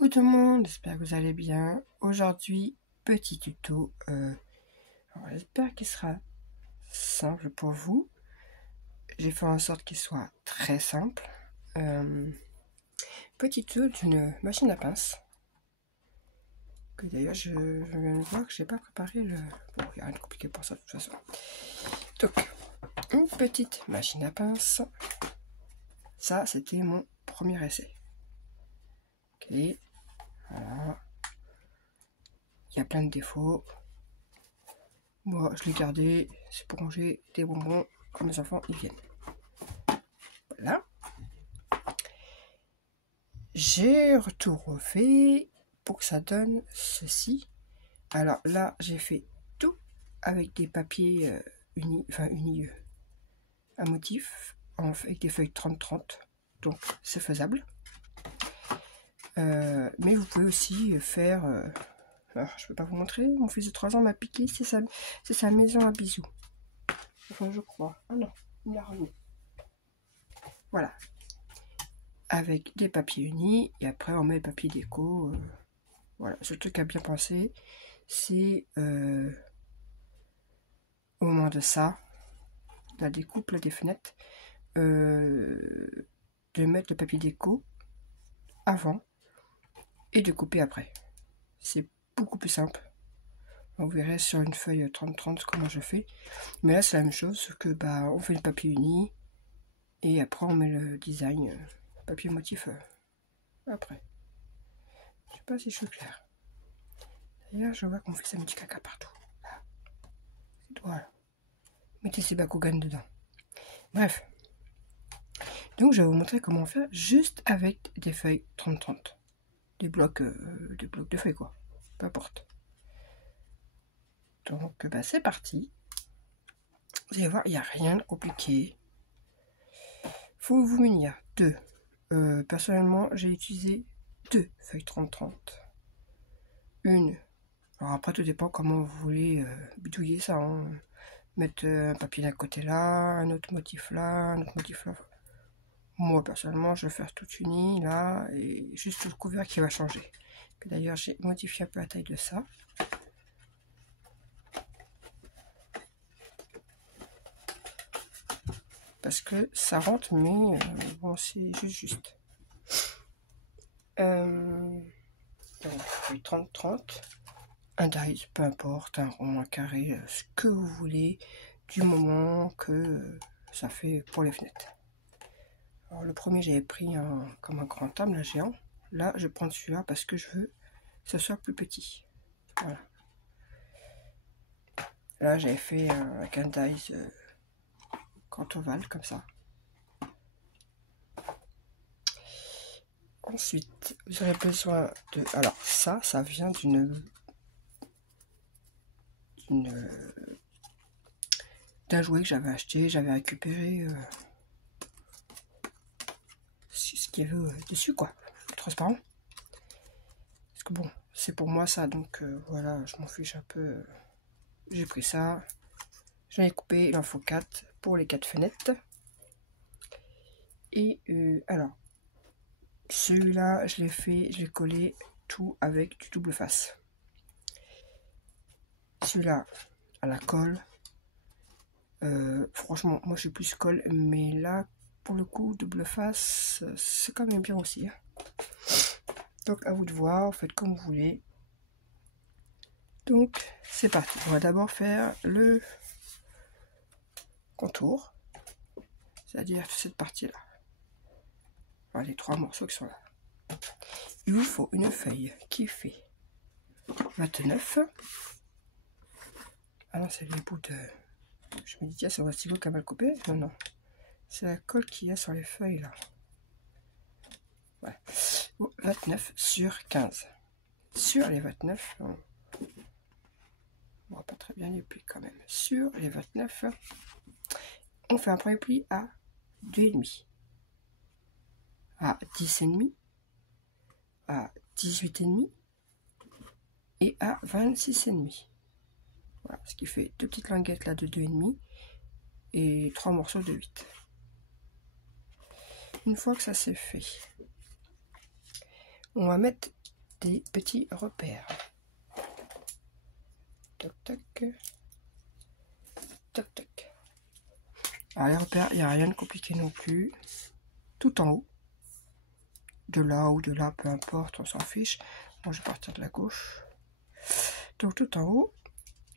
Coucou tout le monde, j'espère que vous allez bien. Aujourd'hui, petit tuto. J'espère qu'il sera simple pour vous. J'ai fait en sorte qu'il soit très simple. Petit tuto d'une machine à pince. Que d'ailleurs, je viens de voir que je n'ai pas préparé le... Bon, il n'y a rien de compliqué pour ça de toute façon. Donc, une petite machine à pince. Ça, c'était mon premier essai. Ok. Voilà. Il y a plein de défauts. Moi, je l'ai gardé. C'est pour manger des bonbons quand mes enfants y viennent. Voilà. J'ai tout refait pour que ça donne ceci. Alors là, j'ai fait tout avec des papiers unis, à motif, avec des feuilles 30-30. Donc, c'est faisable. Mais vous pouvez aussi faire... alors, je ne peux pas vous montrer. Mon fils de 3 ans m'a piqué. C'est sa maison à bisous. Enfin, je crois. Ah non, il l'a remis. Voilà. Avec des papiers unis. Et après, on met le papier déco. Voilà. Ce truc à bien penser, c'est au moment de ça, la découpe des fenêtres, de mettre le papier déco avant et de couper après. C'est beaucoup plus simple. Vous verrez sur une feuille 30-30 comment je fais. Mais là, c'est la même chose que on fait le papier uni et après on met le design, papier motif après. Je sais pas si je suis claire. D'ailleurs, je vois qu'on fait ça petit caca partout. Là. Voilà. Mettez ces Bakugan dedans. Bref. Donc, je vais vous montrer comment faire juste avec des feuilles 30-30. Des blocs de feuilles, quoi. Peu importe. Donc, c'est parti. Vous allez voir, il n'y a rien de compliqué. Faut vous munir de... personnellement, j'ai utilisé 2 feuilles 30-30. Une. Alors après, tout dépend comment vous voulez bidouiller ça. Hein. Mettre un papier d'un côté là, un autre motif là, un autre motif là. Moi, personnellement, je vais faire tout uni là, et juste le couvert qui va changer. D'ailleurs, j'ai modifié un peu la taille de ça. Parce que ça rentre, mais bon, c'est juste. Donc, 30-30. Un dice, peu importe, un rond, un carré, ce que vous voulez, du moment que ça fait pour les fenêtres. Alors le premier j'avais pris comme un grand table, un géant. Là je prends celui-là parce que je veux que ce soit plus petit. Voilà. Là j'avais fait avec un dice grand ovale comme ça. Ensuite vous aurez besoin de... Alors ça vient d'un jouet que j'avais acheté, j'avais récupéré ce qu'il y avait dessus, quoi, transparent. Parce que bon, c'est pour moi ça, donc voilà, je m'en fiche un peu. J'ai pris ça, j'en ai coupé, il en faut 4 pour les 4 fenêtres. Et alors, celui-là, je l'ai collé tout avec du double face. Celui-là, à la colle. Franchement, moi je suis plus colle, mais là, pour le coup, double face, c'est quand même bien aussi. Hein. Donc, à vous de voir, faites comme vous voulez. Donc, c'est parti. On va d'abord faire le contour, c'est-à-dire cette partie-là. Voilà, les 3 morceaux qui sont là. Il vous faut une feuille qui fait 29. Ah non, c'est les bouts de... Je me dis, tiens, c'est votre stylo qui a mal coupé. Non, non. C'est la colle qu'il y a sur les feuilles, là. Voilà. 29 sur 15. Sur les 29, on voit pas très bien les plis quand même. Sur les 29, on fait un premier pli à 2,5. À 10,5. À 18,5. Et à 26,5. Voilà, ce qui fait 2 petites languettes là de 2,5 et 3 morceaux de 8. Une fois que ça c'est fait, on va mettre des petits repères. Toc toc. Toc toc. Alors les repères, il n'y a rien de compliqué non plus. Tout en haut. De là ou de là, peu importe, on s'en fiche. Moi je vais partir de la gauche. Donc tout en haut,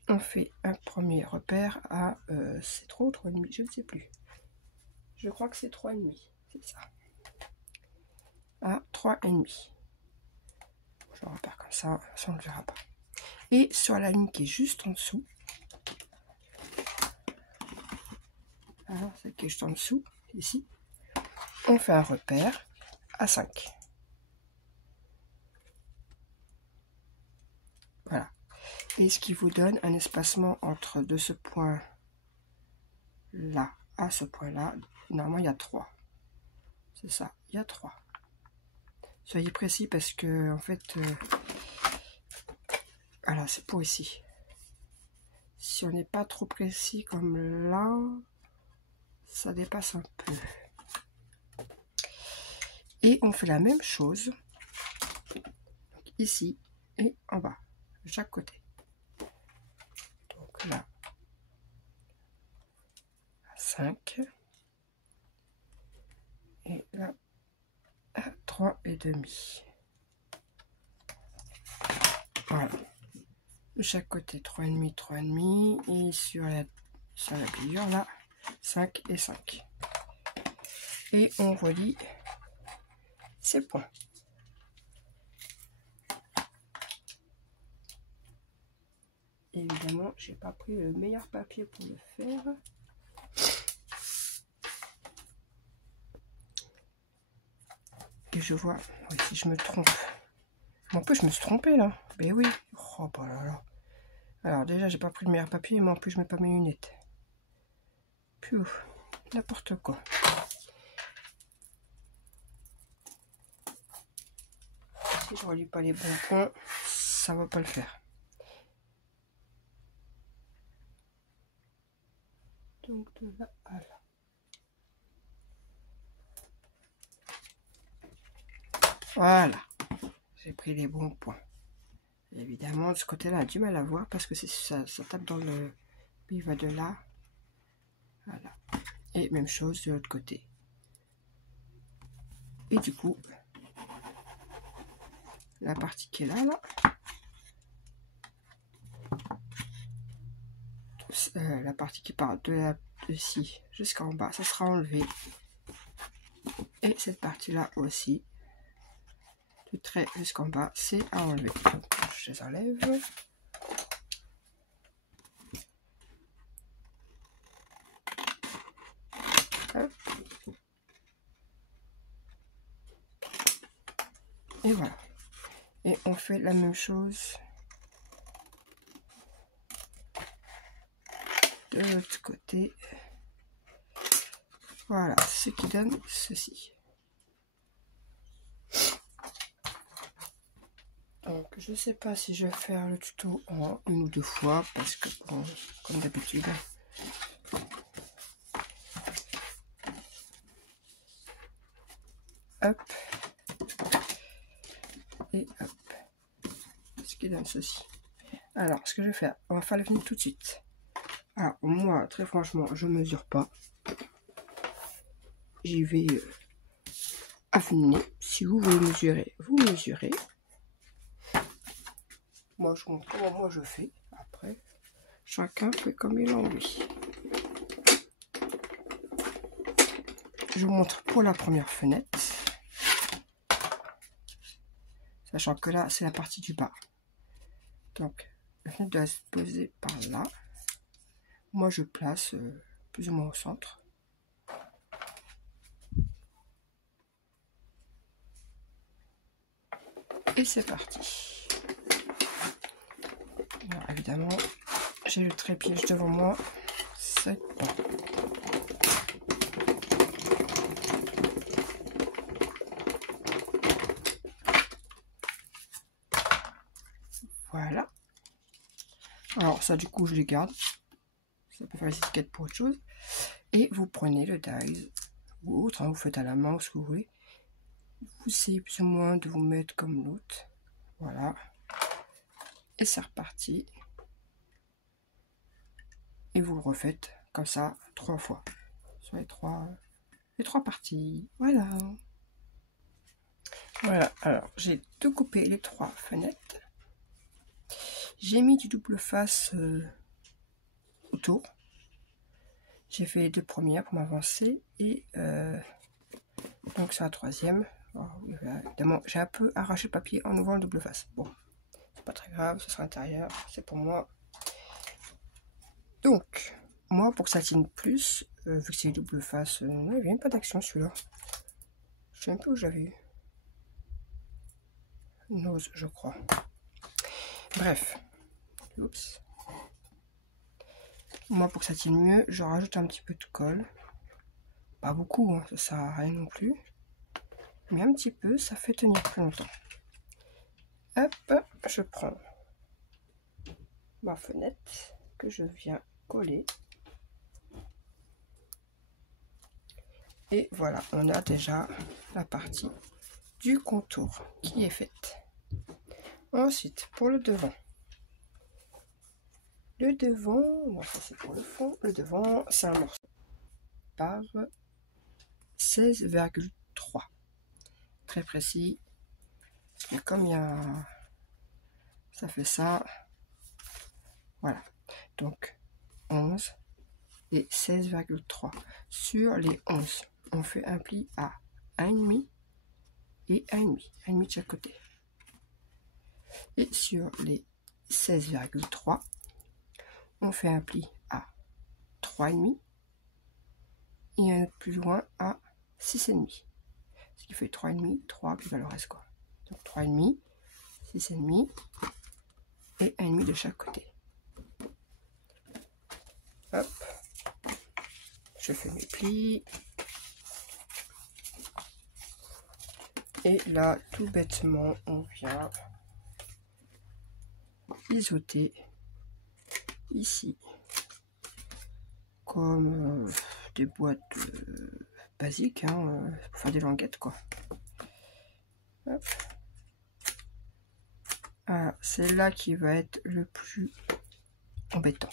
on fait un premier repère à c'est 3 ou 3,5, je ne sais plus. Je crois que c'est 3,5, c'est ça. À 3,5. Je repère comme ça on ne le verra pas. Et sur la ligne qui est juste en dessous, alors celle qui est juste en dessous, ici, on fait un repère à 5. Voilà. Et ce qui vous donne un espacement entre de ce point là à ce point là, normalement il y a 3. C'est ça, il y a 3. Soyez précis parce que en fait voilà, c'est pour ici. Si on n'est pas trop précis comme là, ça dépasse un peu. Et on fait la même chose ici et en bas, de chaque côté. Donc là, 5 et là, 3,5. Voilà. De chaque côté, 3,5, 3,5 et sur la pliure là, 5 et 5. Et on relie ces points. Évidemment, j'ai pas pris le meilleur papier pour le faire. Et je vois, oui, si je me trompe. En plus, je me suis trompée là. Mais oui. Oh, bah là là. Alors, déjà, j'ai pas pris le meilleur papier, mais en plus, je mets pas mes lunettes. Puis, n'importe quoi. Si je relis pas les bons points, ça va pas le faire. Donc, de là à là. Voilà. J'ai pris les bons points. Et évidemment, de ce côté-là, a du mal à voir parce que ça tape dans le... Il va de là. Voilà. Et même chose de l'autre côté. Et du coup, la partie qui est là, la partie qui part de ici jusqu'en bas, ça sera enlevé. Et cette partie-là aussi, du trait jusqu'en bas, c'est à enlever. Donc, je les enlève. Hop. Et voilà. Et on fait la même chose de l'autre côté. Voilà, ce qui donne ceci. Donc, je sais pas si je vais faire le tuto en 1 ou 2 fois, parce que, bon, comme d'habitude, hop, et hop, ce qui donne ceci. Alors, ce que je vais faire, on va faire le fini tout de suite. Alors, moi, très franchement, je mesure pas. J'y vais affiner. Si vous voulez mesurer, vous mesurez. Moi, je montre comment moi je fais. Après, chacun fait comme il a envie. Je vous montre pour la première fenêtre. Sachant que là, c'est la partie du bas. Donc, la fenêtre doit se poser par là. Moi, je place plus ou moins au centre. Et c'est parti. Alors, évidemment, j'ai le trépied devant moi. C'est bon. Voilà. Alors ça, du coup, je les garde. Ça peut faire les étiquettes pour autre chose. Et vous prenez le dies ou autre, hein, vous faites à la main ou ce que vous voulez. Vous essayez plus ou moins de vous mettre comme l'autre. Voilà. Et c'est reparti. Et vous le refaites comme ça 3 fois. Sur les trois parties. Voilà. Voilà. Alors, j'ai tout coupé les 3 fenêtres. J'ai mis du double face autour. J'ai fait les 2 premières pour m'avancer. Et donc, c'est la 3e. Oh, évidemment, j'ai un peu arraché le papier en ouvrant le double face. Bon, c'est pas très grave, ce sera intérieur. C'est pour moi. Donc, moi, pour que ça tienne plus, vu que c'est double face, il n'y avait même pas d'action celui-là. Je sais un peu où j'avais eu. Nose, je crois. Bref. Oups. Moi, pour que ça tienne mieux, je rajoute un petit peu de colle. Pas beaucoup, hein, ça sert à rien non plus. Mais un petit peu, ça fait tenir plus longtemps. Hop, je prends ma fenêtre que je viens coller. Et voilà, on a déjà la partie du contour qui est faite. Ensuite, pour le devant. Le devant, bon, ça c'est pour le fond. Le devant, c'est un morceau par 16,3. Très précis. Et comme il y a... Ça fait ça. Voilà. Donc, 11 et 16,3. Sur les 11, on fait un pli à 1,5 et 1,5. 1,5 de chaque côté. Et sur les 16,3, on fait un pli à 3,5 et un autre plus loin à 6,5. Ce qui fait 3,5, 3 plus le reste quoi. Donc 3,5, 6,5 et 1,5 de chaque côté. Hop, je fais mes plis. Et là, tout bêtement, on vient biseauter ici comme des boîtes basiques hein, pour faire des languettes quoi. Hop. Ah, c'est là qui va être le plus embêtant.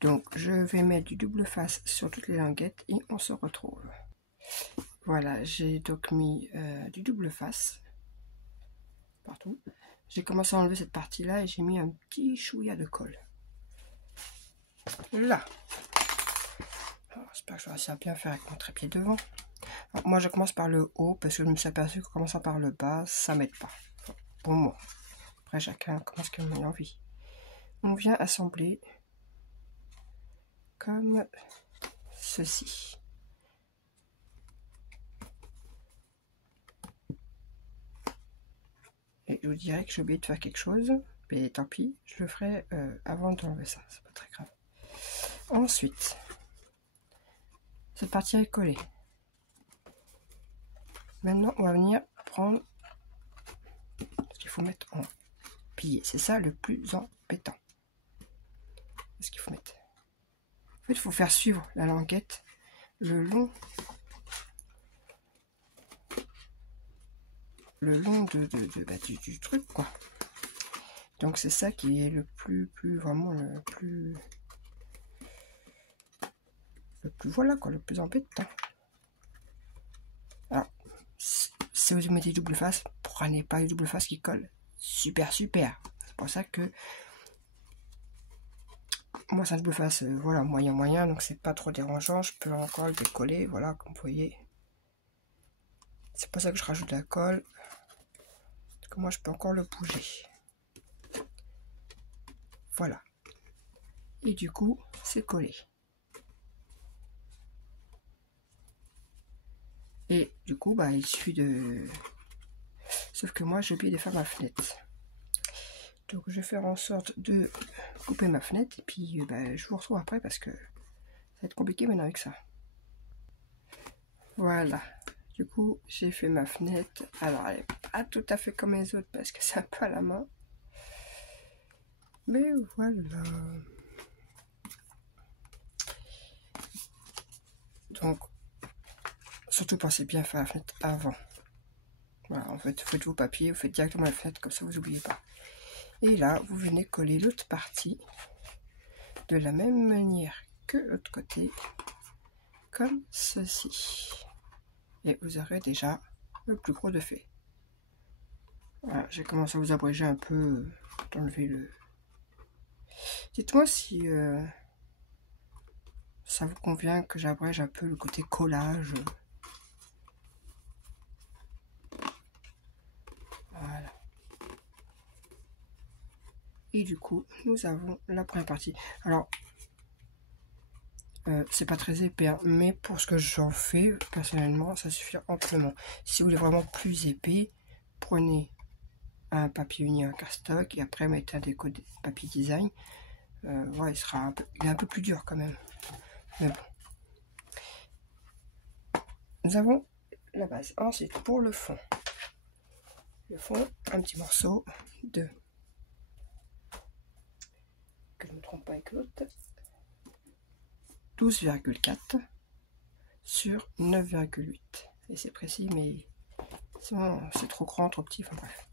Donc je vais mettre du double face sur toutes les languettes et on se retrouve. Voilà, j'ai donc mis du double face partout. J'ai commencé à enlever cette partie là et j'ai mis un petit chouïa de colle. Là. J'espère que je vais réussir à bien faire avec mon trépied devant. Alors, moi je commence par le haut parce que je me suis aperçu qu'en commençant par le bas, ça m'aide pas. Enfin, pour moi. Après chacun commence comme il a envie. On vient assembler comme ceci. Et je vous dirais que j'ai oublié de faire quelque chose. Mais tant pis, je le ferai avant d'enlever ça. C'est pas très grave. Ensuite, cette partie est collée. Maintenant, on va venir prendre ce qu'il faut mettre en pilier. C'est ça le plus embêtant. Qu'est-ce qu'il faut mettre? En fait, il faut faire suivre la languette le long du truc, quoi. Donc, c'est ça qui est le plus vraiment le plus voilà, quoi, le plus embêtant. Alors, si vous mettez double face, prenez pas le double face qui colle super. C'est pour ça que moi, c'est un double face, voilà, moyen, donc c'est pas trop dérangeant. Je peux encore le décoller, voilà, comme vous voyez. C'est pour ça que je rajoute la colle. Parce que moi, je peux encore le bouger. Voilà. Et du coup, c'est collé. Et du coup, bah, il suffit de... Sauf que moi, j'ai oublié de faire ma fenêtre. Donc, je vais faire en sorte de couper ma fenêtre. Et puis, bah, je vous retrouve après parce que ça va être compliqué maintenant avec ça. Voilà. Du coup, j'ai fait ma fenêtre. Alors, elle n'est pas tout à fait comme les autres parce que c'est un peu à la main. Mais voilà. Donc, surtout pensez bien à faire la fenêtre avant. Voilà, en fait, vous faites vos papiers, vous faites directement la fenêtre, comme ça vous n'oubliez pas. Et là, vous venez coller l'autre partie de la même manière que l'autre côté, comme ceci. Et vous aurez déjà le plus gros de fait. Voilà, j'ai commencé à vous abréger un peu, d'enlever le... Dites-moi si ça vous convient que j'abrège un peu le côté collage. Voilà. Et du coup, nous avons la première partie. Alors, c'est pas très épais, hein, mais pour ce que j'en fais, personnellement, ça suffit amplement. Si vous voulez vraiment plus épais, prenez un papier uni, un cardstock, et après mettez un déco de papier design. Voilà, il est un peu plus dur quand même. Mais bon. Nous avons la base. Ensuite, pour le fond. Le fond, un petit morceau de... que je ne me trompe pas avec l'autre. 12,4 sur 9,8. Et c'est précis, mais c'est trop grand, trop petit, enfin bref.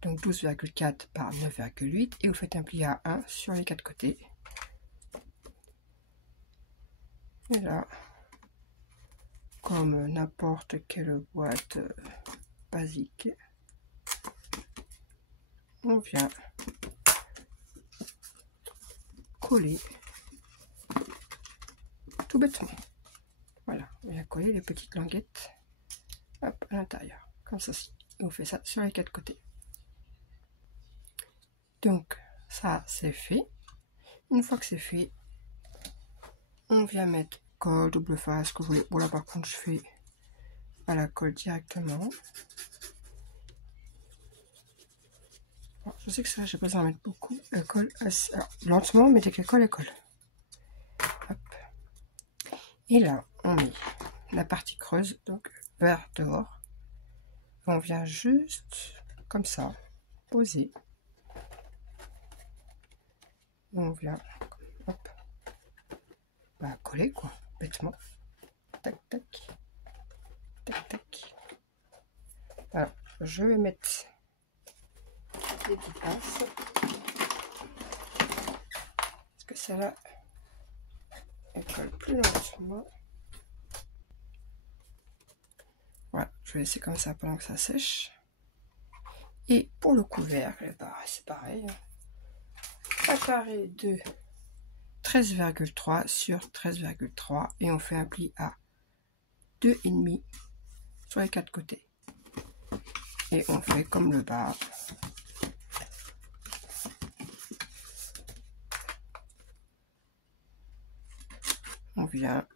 Donc 12,4 par 9,8 et vous faites un pli à 1 sur les 4 côtés. Et là, comme n'importe quelle boîte basique, on vient coller tout bêtement. Voilà, on vient coller les petites languettes hop, à l'intérieur, comme ceci. Et on fait ça sur les 4 côtés. Donc ça c'est fait. Une fois que c'est fait, on vient mettre colle, double face, que vous voulez. Bon là par contre je fais à la colle directement. Alors, je sais que ça j'ai pas besoin de mettre beaucoup. Elle colle assez... Alors, lentement, mais dès qu'elle colle, elle colle. Hop. Et là on met la partie creuse, donc vers dehors. On vient juste comme ça poser. On vient hop, bah, coller quoi, bêtement. Tac tac tac tac. Alors, je vais mettre les petites pinces parce que celle-là elle colle plus lentement. Voilà, je vais laisser comme ça pendant que ça sèche. Et pour le couvercle, bah, c'est pareil. Un carré de 13,3 sur 13,3 et on fait un pli à 2,5 sur les 4 côtés. Et on fait comme le bas. On vient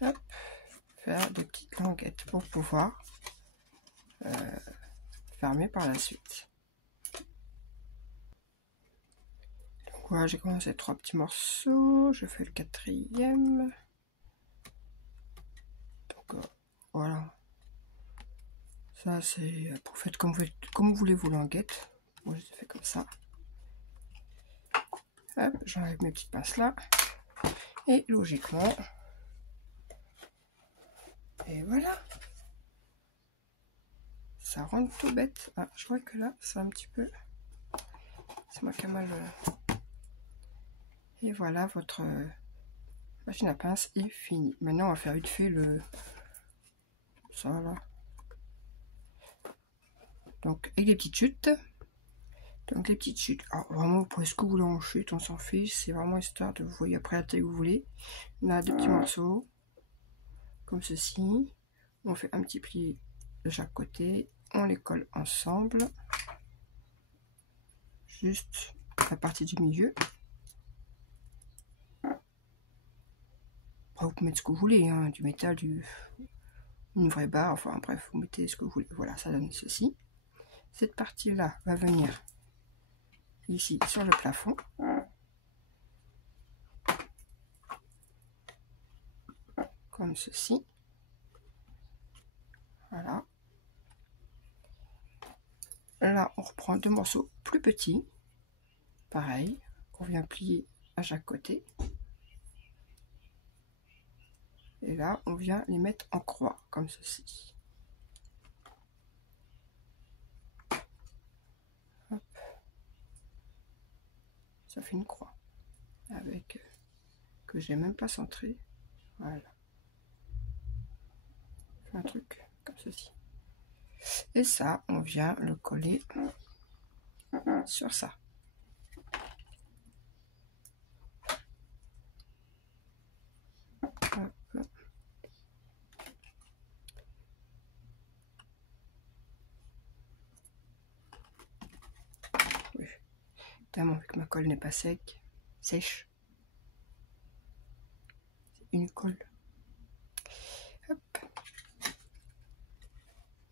hop, faire des petites languettes pour pouvoir fermer par la suite. Donc voilà, j'ai commencé 3 petits morceaux, je fais le 4e. Donc voilà, ça c'est pour faire comme vous voulez vos languettes. Moi je les fais comme ça. Hop, j'enlève mes petites pinces là et logiquement, et voilà, ça rentre tout bête. Ah, je vois que là c'est un petit peu, c'est moi qui ai mal. Et voilà, votre machine à pince est finie. Maintenant on va faire vite fait le ça là. Donc avec les petites chutes. Donc les petites chutes, alors vraiment vous pouvez ce que vous voulez en chute, on s'en fiche, c'est vraiment histoire de vous voyez après la taille que vous voulez. On a deux petits morceaux, comme ceci, on fait un petit pli de chaque côté, on les colle ensemble, juste la partie du milieu. Après vous pouvez mettre ce que vous voulez, hein, du métal, une vraie barre, enfin bref, vous mettez ce que vous voulez, voilà, ça donne ceci. Cette partie là va venir ici sur le plafond. Comme ceci. Voilà. Là, on reprend deux morceaux plus petits. Pareil, qu'on vient plier à chaque côté. Et là, on vient les mettre en croix, comme ceci. Hop. Ça fait une croix. Avec que j'ai même pas centré. Voilà. Un truc comme ceci. Et ça, on vient le coller sur ça. Hop. Oui. Tellement vu que ma colle n'est pas sèche. C'est une colle. Hop.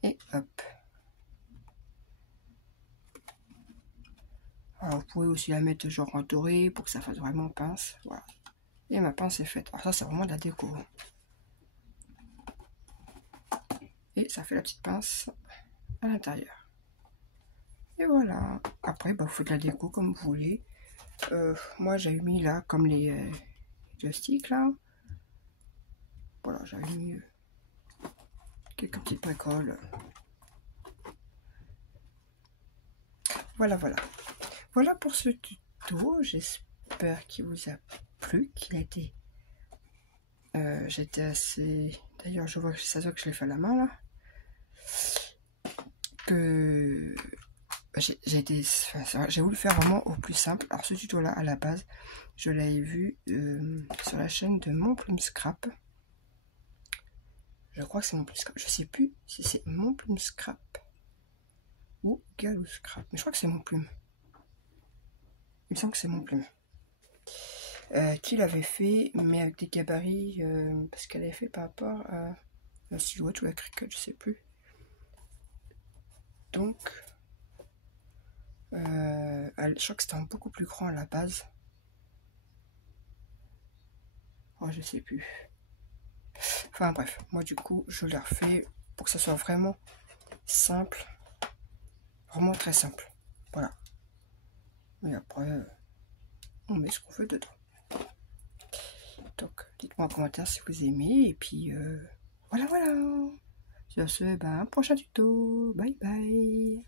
Et hop. Alors, vous pouvez aussi la mettre genre en doré pour que ça fasse vraiment pince. Voilà. Et ma pince est faite. Alors ça, c'est vraiment de la déco. Et ça fait la petite pince à l'intérieur. Et voilà. Après, bah, vous faites la déco comme vous voulez. Moi, j'avais mis là, comme les joysticks là. Voilà, j'avais mis quelques petites bricoles. Voilà, voilà. Voilà pour ce tuto. J'espère qu'il vous a plu, qu'il a été... J'étais assez... D'ailleurs, je vois que ça se voit que je l'ai fait à la main, là. Que... J'ai voulu faire vraiment au plus simple. Alors, ce tuto-là, à la base, je l'avais vu sur la chaîne de Mon Plume Scrap. Je crois que c'est Mon Plume Scrap. Je sais plus si c'est Mon Plume Scrap ou Galou Scrap. Mais je crois que c'est Mon Plume. Il me semble que c'est Mon Plume. Qui l'avait fait, mais avec des gabarits, parce qu'elle avait fait par rapport à la silhouette ou la cricket, je sais plus. Donc, je crois que c'était beaucoup plus grand à la base. Oh, je sais plus. Enfin bref, moi du coup, je l'ai refait pour que ça soit vraiment simple. Vraiment très simple. Voilà. Et après, on met ce qu'on veut dedans. Donc, dites-moi en commentaire si vous aimez. Et puis, voilà, voilà. Sur ce, ben, prochain tuto. Bye bye.